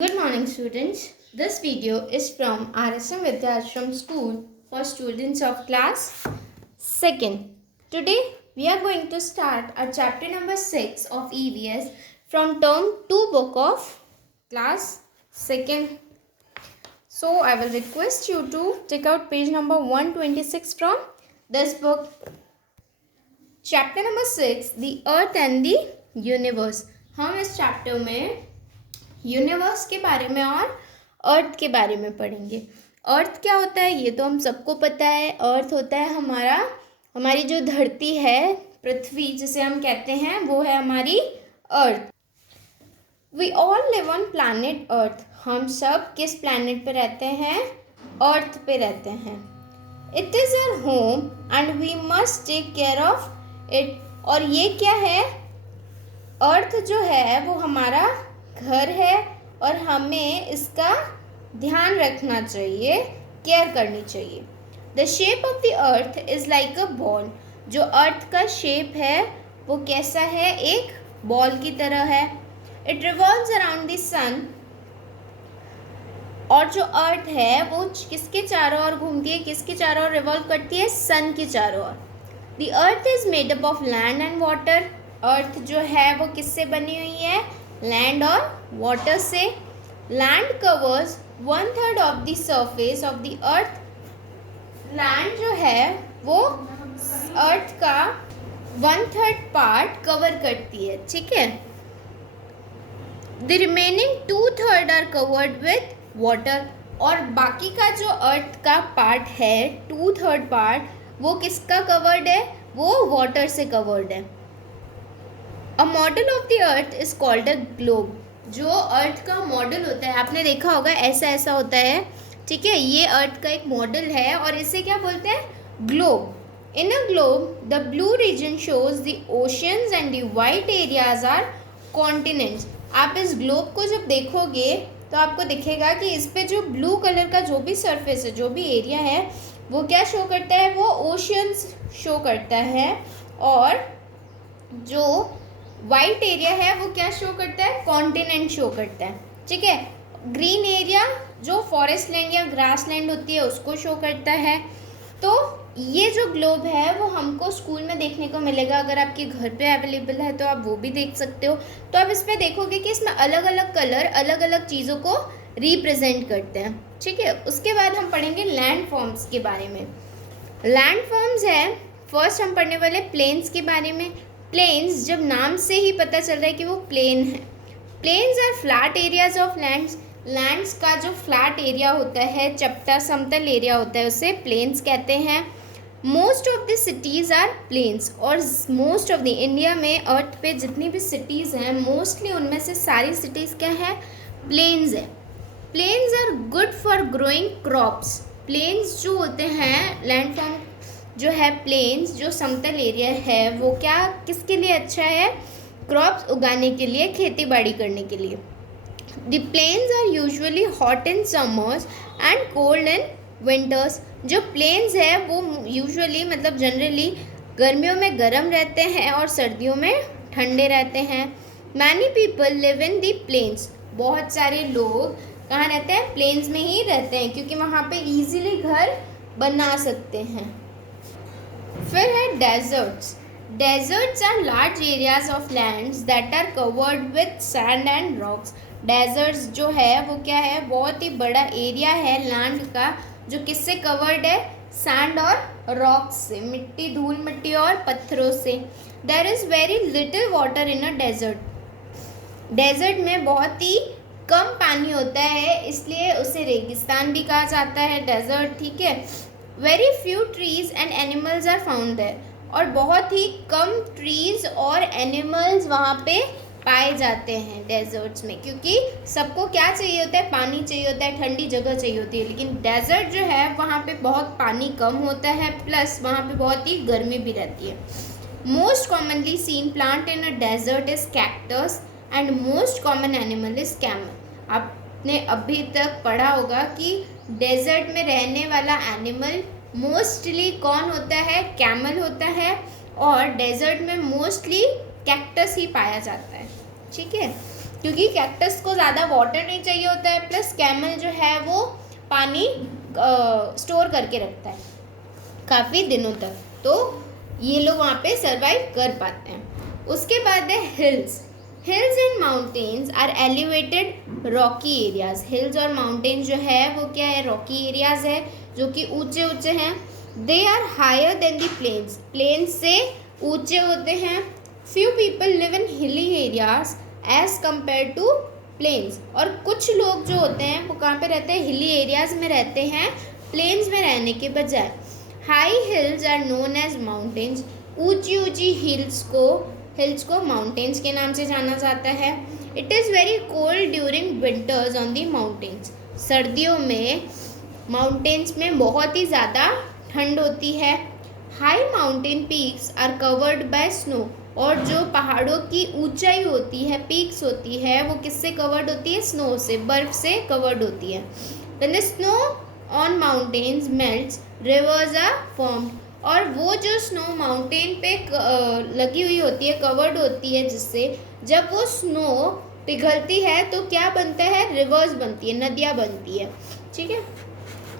Good morning, students. This video is from RSM Vidyashram School for students of class 2nd. Today, we are going to start our chapter number 6 of EVS from term 2 book of class 2nd. So, I will request you to take out page number 126 from this book. Chapter number 6, The Earth and the Universe. हम इस chapter में universe के बारे में और अर्थ के बारे में पढ़ेंगे। अर्थ क्या होता है ये तो हम सबको पता है। अर्थ होता है हमारी जो धरती है, पृथ्वी जिसे हम कहते हैं, वो है हमारी earth. We all live on planet earth. हम सब किस प्लैनेट पे रहते हैं? अर्थ पे रहते हैं। It is our home and we must take care of it. और ये क्या है? अर्थ जो है वो हमारा घर है और हमें इसका ध्यान रखना चाहिए, केयर करनी चाहिए। The shape of the earth is like a ball. जो अर्थ का शेप है वो कैसा है? एक बॉल की तरह है। इट रिवॉल्व्स अराउंड द सन। और जो अर्थ है वो किसके चारों ओर घूमती है? किसके चारों ओर रिवॉल्व करती है? सन की चारों ओर। The earth is made up of land and water. Earth जो है वो किससे बनी हुई है? लैंड और वाटर से। Land covers 1/3 of the surface of the earth. Land जो है वो अर्थ का 1/3 पार्ट कवर करती है, ठीक है। The remaining 2/3 are covered with water. और बाकी का जो अर्थ का पार्ट है, 2/3 पार्ट, वो किसका कवर्ड है? वो वाटर से कवर्ड है। A model of the earth is called a globe. जो अर्थ का मॉडल होता है, आपने देखा होगा ऐसा ऐसा होता है, ठीक है। ये अर्थ का एक मॉडल है और इसे क्या बोलते हैं? Globe. In a globe the blue region shows the oceans and the white areas are continents. आप इस ग्लोब को जब देखोगे तो आपको दिखेगा कि इस पे जो ब्लू कलर का जो भी सरफेस है, जो भी एरिया है, वो क्या शो करता है? वो ओशंस शो करता है। और जो वाइट एरिया है वो क्या शो करता है? कॉन्टिनेंट शो करता है, ठीक है। ग्रीन एरिया जो फॉरेस्ट लैंड या ग्रास लैंड होती है उसको शो करता है। तो ये जो ग्लोब है वो हमको स्कूल में देखने को मिलेगा। अगर आपके घर पे अवेलेबल है तो आप वो भी देख सकते हो। तो आप इसमें देखोगे कि इसमें अलग अलग कलर अलग अलग चीज़ों को रिप्रेजेंट करते हैं, ठीक है। उसके बाद हम पढ़ेंगे लैंड फॉर्म्स के बारे में। लैंड फॉर्म्स है, फर्स्ट हम पढ़ने वाले प्लेन्स के बारे में। प्लेन्स, जब नाम से ही पता चल रहा है कि वो प्लेन है। Plains are flat areas of lands. Lands का जो फ्लैट एरिया होता है, चपटा समतल एरिया होता है, उसे प्लेन्स कहते हैं। Most of the cities are plains. और मोस्ट ऑफ द इंडिया में अर्थ पे जितनी भी सिटीज़ हैं, मोस्टली उनमें से सारी सिटीज़ क्या है? प्लेन्स है। Plains are good for growing crops. Plains जो होते हैं, लैंड फॉर्म जो है प्लेन्स, जो समतल एरिया है, वो क्या किसके लिए अच्छा है? क्रॉप्स उगाने के लिए, खेती बाड़ी करने के लिए। The plains are usually hot in summers and cold in winters. जो प्लेन्स है वो यूजुअली मतलब जनरली गर्मियों में गर्म रहते हैं और सर्दियों में ठंडे रहते हैं। Many people live in the plains. बहुत सारे लोग कहाँ रहते हैं? प्लेन्स में ही रहते हैं, क्योंकि वहाँ पे ईजिली घर बना सकते हैं। फिर है deserts. Deserts are large areas of lands that are covered with sand and rocks. Deserts जो है वो क्या है? बहुत ही बड़ा एरिया है लैंड का, जो किससे कवर्ड है? सैंड और रॉक्स से, मिट्टी, धूल मिट्टी और पत्थरों से। There is very little water in a desert. Desert में बहुत ही कम पानी होता है, इसलिए उसे रेगिस्तान भी कहा जाता है, डेजर्ट, ठीक है। Very few trees and animals are found there. और बहुत ही कम ट्रीज और एनिमल्स वहाँ पे पाए जाते हैं डेजर्ट्स में, क्योंकि सबको क्या चाहिए होता है? पानी चाहिए होता है, ठंडी जगह चाहिए होती है। लेकिन डेजर्ट जो है वहाँ पे बहुत पानी कम होता है, प्लस वहाँ पे बहुत ही गर्मी भी रहती है। Most commonly seen plant in a desert is cactus and most common animal is camel. आपने अभी तक पढ़ा होगा कि डेजर्ट में रहने वाला एनिमल मोस्टली कौन होता है? कैमल होता है। और डेजर्ट में मोस्टली कैक्टस ही पाया जाता है, ठीक है। क्योंकि कैक्टस को ज़्यादा वाटर नहीं चाहिए होता है, प्लस कैमल जो है वो पानी स्टोर करके रखता है काफ़ी दिनों तक, तो ये लोग वहाँ पे सरवाइव कर पाते हैं। उसके बाद है hills. Hills and mountains are elevated rocky areas. Hills और माउंटेन्स जो है वो क्या है, रॉकी एरियाज है जो कि ऊंचे ऊंचे हैं। They are higher than the plains, plains से ऊंचे होते हैं। Few people live in hilly areas as compare to plains. और कुछ लोग जो होते हैं वो कहाँ पे रहते हैं, हिली एरियाज में रहते हैं प्लेन्स में रहने के बजाय। High hills are known as mountains. ऊंची ऊंची हिल्स को माउंटेन्स के नाम से जाना जाता है। It is very cold during winters on the mountains. सर्दियों में माउंटेन्स में बहुत ही ज़्यादा ठंड होती है। High mountain peaks are covered by snow. और जो पहाड़ों की ऊंचाई होती है, पीक्स होती है, वो किससे कवर्ड होती है, स्नो से, बर्फ से कवर्ड होती है। When the snow on mountains melts rivers are formed. और वो जो स्नो माउंटेन पे लगी हुई होती है, कवर्ड होती है, जिससे जब वो स्नो पिघलती है तो क्या बनता है, रिवर्स बनती है, नदियाँ बनती है। ठीक है।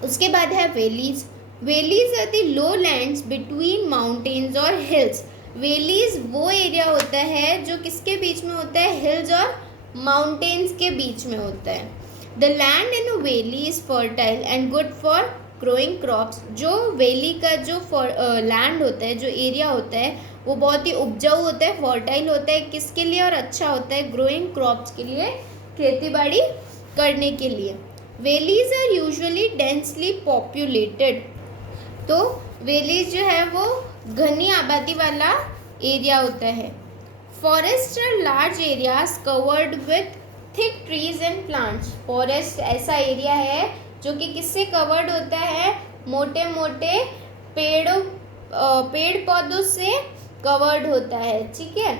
उसके बाद है valleys. Valleys are the low lands between mountains और हिल्स। वैलीज वो एरिया होता है जो किसके बीच में होता है, हिल्स और माउंटेन्स के बीच में होता है। The land in a valley is fertile and good for growing crops. जो वैली का जो लैंड होता है, जो एरिया होता है, वो बहुत ही उपजाऊ होता है, फर्टाइल होता है, किसके लिए, और अच्छा होता है ग्रोइंग क्रॉप्स के लिए, खेती बाड़ी करने के लिए। Valleys are usually densely populated. तो वैलीज जो है वो घनी आबादी वाला एरिया होता है। Forest are large areas covered with thick trees and plants. Forest ऐसा एरिया है जो कि किससे कवर्ड होता है, मोटे मोटे पेड़ पौधों से कवर्ड होता है। ठीक है।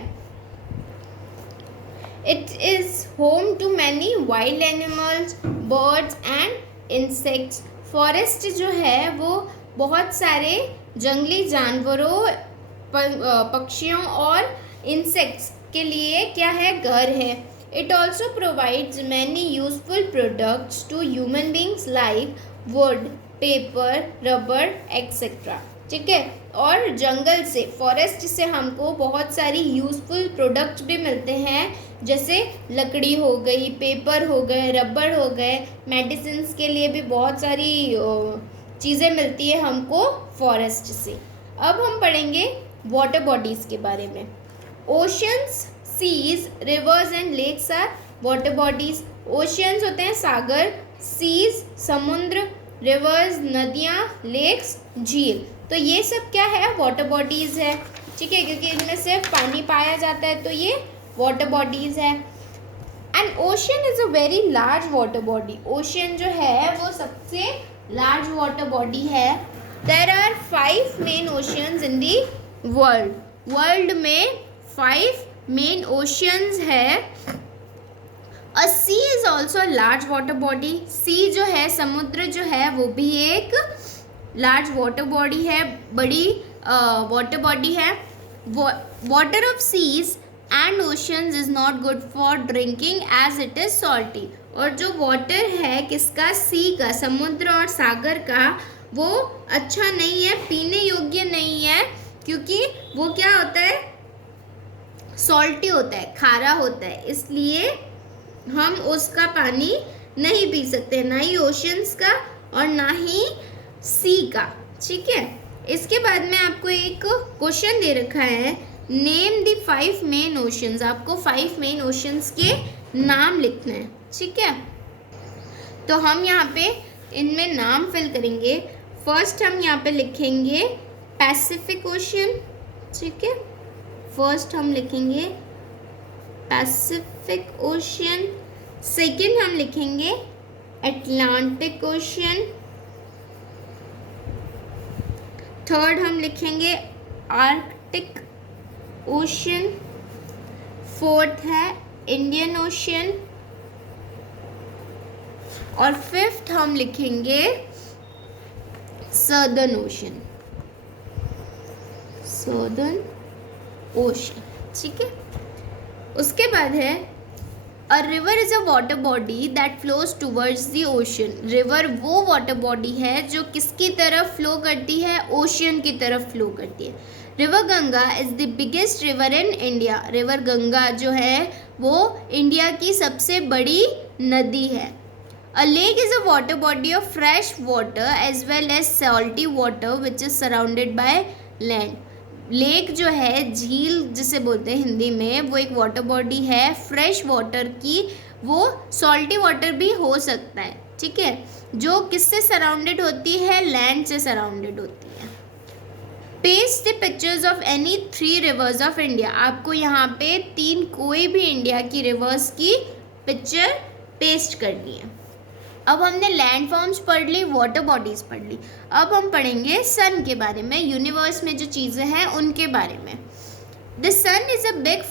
It is home to many wild animals, birds and insects. Forest जो है वो बहुत सारे जंगली जानवरों, पक्षियों और इंसेक्ट्स के लिए क्या है, घर है। It also provides many useful products to human beings like wood, paper, rubber etcetera. ठीक है। और जंगल से, फॉरेस्ट से हमको बहुत सारी यूजफुल प्रोडक्ट्स भी मिलते हैं, जैसे लकड़ी हो गई, पेपर हो गए, रबर हो गए, मेडिसिन्स के लिए भी बहुत सारी चीज़ें मिलती है हमको फॉरेस्ट से। अब हम पढ़ेंगे वाटर बॉडीज़ के बारे में। Oceans, seas, rivers and lakes are water bodies. Oceans होते हैं सागर, सीज समुद्र, रिवर्स नदियाँ, लेक्स झील। तो ये सब क्या है, वाटर बॉडीज़ है। ठीक है, क्योंकि इनमें सिर्फ पानी पाया जाता है, तो ये वाटर बॉडीज़ है। And ocean is a very large water body. Ocean जो है वो सबसे लार्ज वाटर बॉडी है। There are 5 main oceans in the world. World में 5 मेन ओशियंस है। A sea is also large water body. Sea जो है, समुद्र जो है, वो भी एक लार्ज वाटर बॉडी है, बड़ी वाटर बॉडी है। Water of seas and oceans is not good for drinking as it is salty. और जो वाटर है किसका, सी का, समुद्र और सागर का, वो अच्छा नहीं है, पीने योग्य नहीं है, क्योंकि वो क्या होता है, सॉल्टी होता है, खारा होता है। इसलिए हम उसका पानी नहीं पी सकते, ना ही ओशंस का और ना ही सी का। ठीक है। इसके बाद में आपको एक क्वेश्चन दे रखा है, नेम द 5 मेन ओशंस। आपको 5 मेन ओशंस के नाम लिखना है। ठीक है। तो हम यहाँ पे इनमें नाम फिल करेंगे। फर्स्ट हम यहाँ पे लिखेंगे पैसिफिक ओशन। ठीक है, फर्स्ट हम लिखेंगे पैसिफिक ओशन। सेकेंड हम लिखेंगे अटलांटिक ओशन। थर्ड हम लिखेंगे आर्कटिक ओशन। फोर्थ है इंडियन ओशन। और फिफ्थ हम लिखेंगे सदर्न ओशन। Southern ocean. ठीक है। उसके बाद है a river is a water body that flows towards the ocean. River वो वाटर बॉडी है जो किसकी तरफ फ्लो करती है, ओशियन की तरफ फ्लो करती है। River Ganga is the biggest river in India. River Ganga जो है वो इंडिया की सबसे बड़ी नदी है। A lake is a water body of fresh water as well as salty water which is surrounded by land. Lake जो है, झील जिसे बोलते हैं हिंदी में, वो एक वाटर बॉडी है फ्रेश वाटर की। वो सॉल्टी वाटर भी हो सकता है, ठीक है, जो किससे सराउंडेड होती है, लैंड से सराउंडेड होती है। Paste the pictures of any 3 reverse of India. आपको यहाँ पे 3 कोई भी इंडिया की रिवर्स की पिक्चर पेस्ट करनी है। अब हमने लैंड फॉर्म्स पढ़ ली, वाटर बॉडीज़ पढ़ ली। अब हम पढ़ेंगे सन के बारे में, यूनिवर्स में जो चीज़ें हैं उनके बारे में। The sun is a big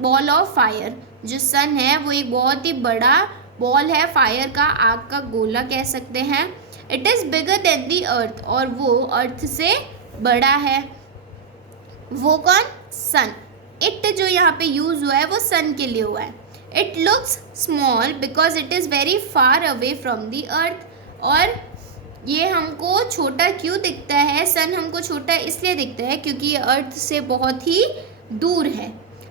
ball of fire. जो सन है वो एक बहुत ही बड़ा बॉल है फायर का, आग का गोला कह सकते हैं। It is bigger than the earth, और वो अर्थ से बड़ा है। वो कौन, सन। इट जो यहाँ पे यूज़ हुआ है वो सन के लिए हुआ है। It looks small because it is very far away from the earth. और ये हमको छोटा क्यों दिखता है, सन हमको छोटा इसलिए दिखता है क्योंकि ये अर्थ से बहुत ही दूर है।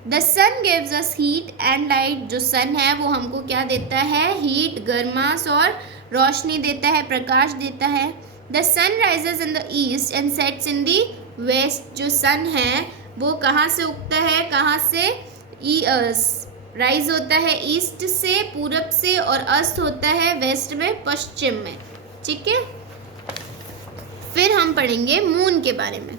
The sun gives us heat and light. जो सन है वो हमको क्या देता है, हीट, गर्मास और रोशनी देता है, प्रकाश देता है। The sun rises in the east and sets in the west. जो सन है वो कहाँ से उगता है, कहाँ से राइज होता है, ईस्ट से, पूरब से, और अस्त होता है वेस्ट में, पश्चिम में, ठीक है। फिर हम पढ़ेंगे मून के बारे में।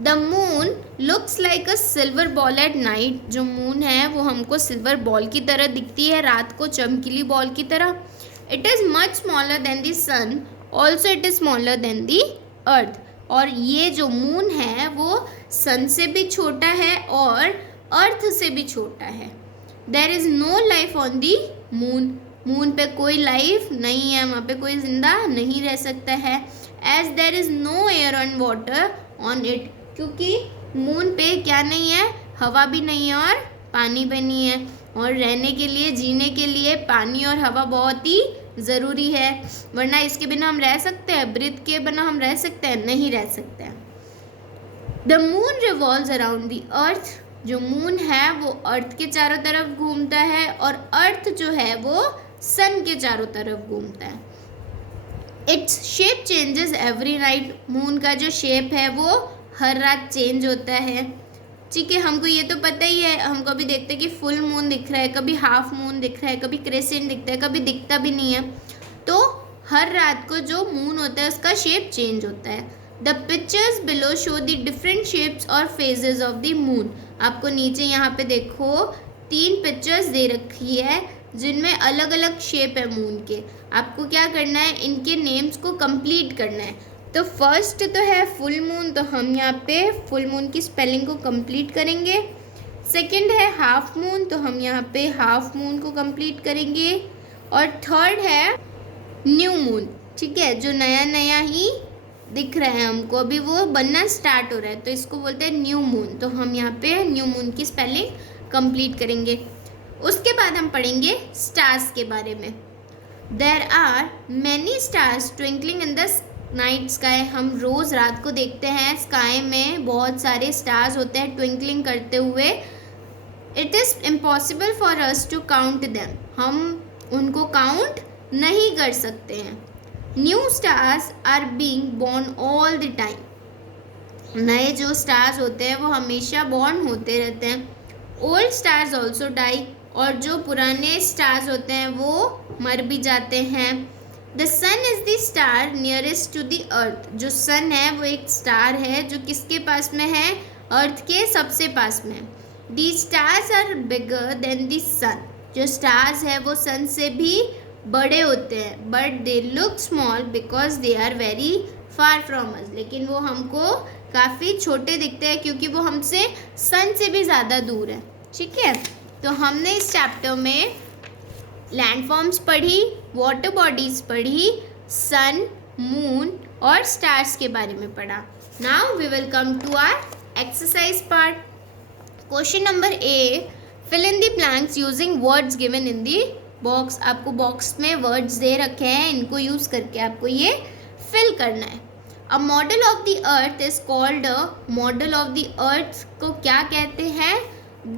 The moon looks like a silver ball at night. जो मून है वो हमको सिल्वर बॉल की तरह दिखती है रात को, चमकीली बॉल की तरह। It is much smaller than the sun, also it is smaller than the earth. और ये जो मून है वो सन से भी छोटा है और अर्थ से भी छोटा है। There is no life on the moon. Moon पे कोई लाइफ नहीं है, वहाँ पे कोई जिंदा नहीं रह सकता है। As there is no air and water on it. क्योंकि मून पे क्या नहीं है, हवा भी नहीं है और पानी भी नहीं है। और रहने के लिए, जीने के लिए पानी और हवा बहुत ही ज़रूरी है, वरना इसके बिना हम रह सकते हैं, ब्रीथ के बिना हम रह सकते हैं, नहीं रह सकते हैं। The moon revolves around the earth. जो मून है वो अर्थ के चारों तरफ घूमता है और अर्थ जो है वो सन के चारों तरफ घूमता है। Its shape changes every night. Moon का जो शेप है वो हर रात चेंज होता है, ठीक है। हमको ये तो पता ही है, हम कभी देखते हैं कि फुल मून दिख रहा है, कभी हाफ मून दिख रहा है, कभी क्रेसेंट दिखता है, कभी दिखता भी नहीं है। तो हर रात को जो मून होता है उसका शेप चेंज होता है। The pictures below show the different shapes और फेजेस ऑफ द मून। आपको नीचे यहाँ पे देखो 3 पिक्चर्स दे रखी है जिनमें अलग अलग शेप है मून के। आपको क्या करना है, इनके नेम्स को कंप्लीट करना है। तो फर्स्ट तो है फुल मून, तो हम यहाँ पे फुल मून की स्पेलिंग को कंप्लीट करेंगे। सेकंड है हाफ मून, तो हम यहाँ पे हाफ मून को कंप्लीट करेंगे। और थर्ड है न्यू मून, ठीक है, जो नया नया ही दिख रहा है हमको, अभी वो बनना स्टार्ट हो रहा है, तो इसको बोलते हैं न्यू मून। तो हम यहाँ पे न्यू मून की स्पेलिंग कंप्लीट करेंगे। उसके बाद हम पढ़ेंगे स्टार्स के बारे में। There are many stars twinkling in the night sky. हम रोज़ रात को देखते हैं स्काई में बहुत सारे स्टार्स होते हैं ट्विंकलिंग करते हुए। It is impossible for us to count them. हम उनको काउंट नहीं कर सकते हैं। New stars are being born all the time. नए जो स्टार्स होते हैं वो हमेशा बॉर्न होते रहते हैं। Old stars also die. और जो पुराने स्टार्स होते हैं वो मर भी जाते हैं। The sun is the star nearest to the earth. जो सन है वो एक स्टार है जो किसके पास में है, अर्थ के सबसे पास में है। The stars are bigger than the sun. जो स्टार्स है वो सन से भी बड़े होते हैं, but they look small because they are very far from us. लेकिन वो हमको काफ़ी छोटे दिखते हैं क्योंकि वो हमसे सन से भी ज़्यादा दूर है, ठीक है। तो हमने इस चैप्टर में लैंडफॉर्म्स पढ़ी, वाटर बॉडीज़ पढ़ी, सन, मून और स्टार्स के बारे में पढ़ा। Now we will come to our exercise part. Question number A, fill in the blanks using words given in the box. आपको बॉक्स में वर्ड्स दे रखे हैं, इनको यूज करके आपको ये फिल करना है। A model of the earth is called, model of the earth को क्या कहते हैं?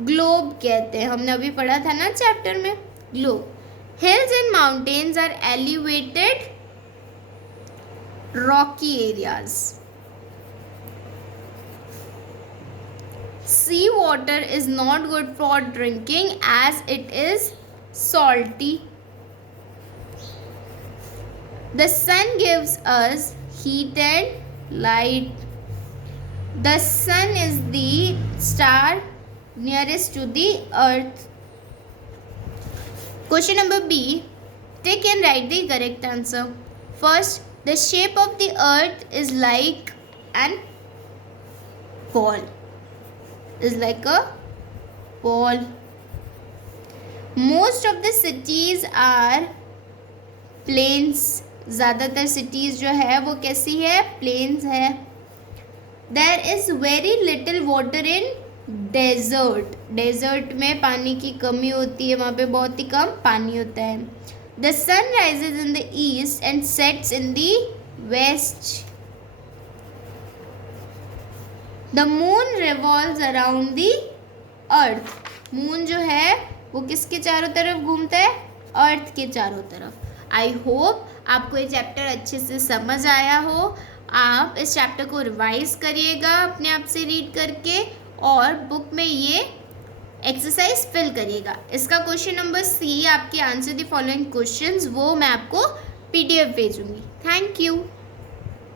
ग्लोब कहते हैं। हमने अभी पढ़ा था ना चैप्टर में, globe. Hills and mountains are elevated rocky areas. Sea water is not good for drinking as it is salty. The sun gives us heat and light. The sun is the star nearest to the earth. Question number B. Take and write the correct answer. First, the shape of the earth is like an ball. Is like a ball. Most of the cities are plains. ज़्यादातर cities जो है वो कैसी है? plains है. There is very little water in desert. desert में पानी की कमी होती है, वहाँ पे बहुत ही कम पानी होता है. The sun rises in the east and sets in the west. The moon revolves around the earth. Moon जो है वो किसके चारों तरफ घूमता है? अर्थ के चारों तरफ। आई होप आपको ये चैप्टर अच्छे से समझ आया हो। आप इस चैप्टर को रिवाइज करिएगा अपने आप से रीड करके, और बुक में ये एक्सरसाइज फिल करिएगा। इसका क्वेश्चन नंबर सी, आपके आंसर द फॉलोइंग क्वेश्चंस, वो मैं आपको PDF भेजूंगी। Thank you.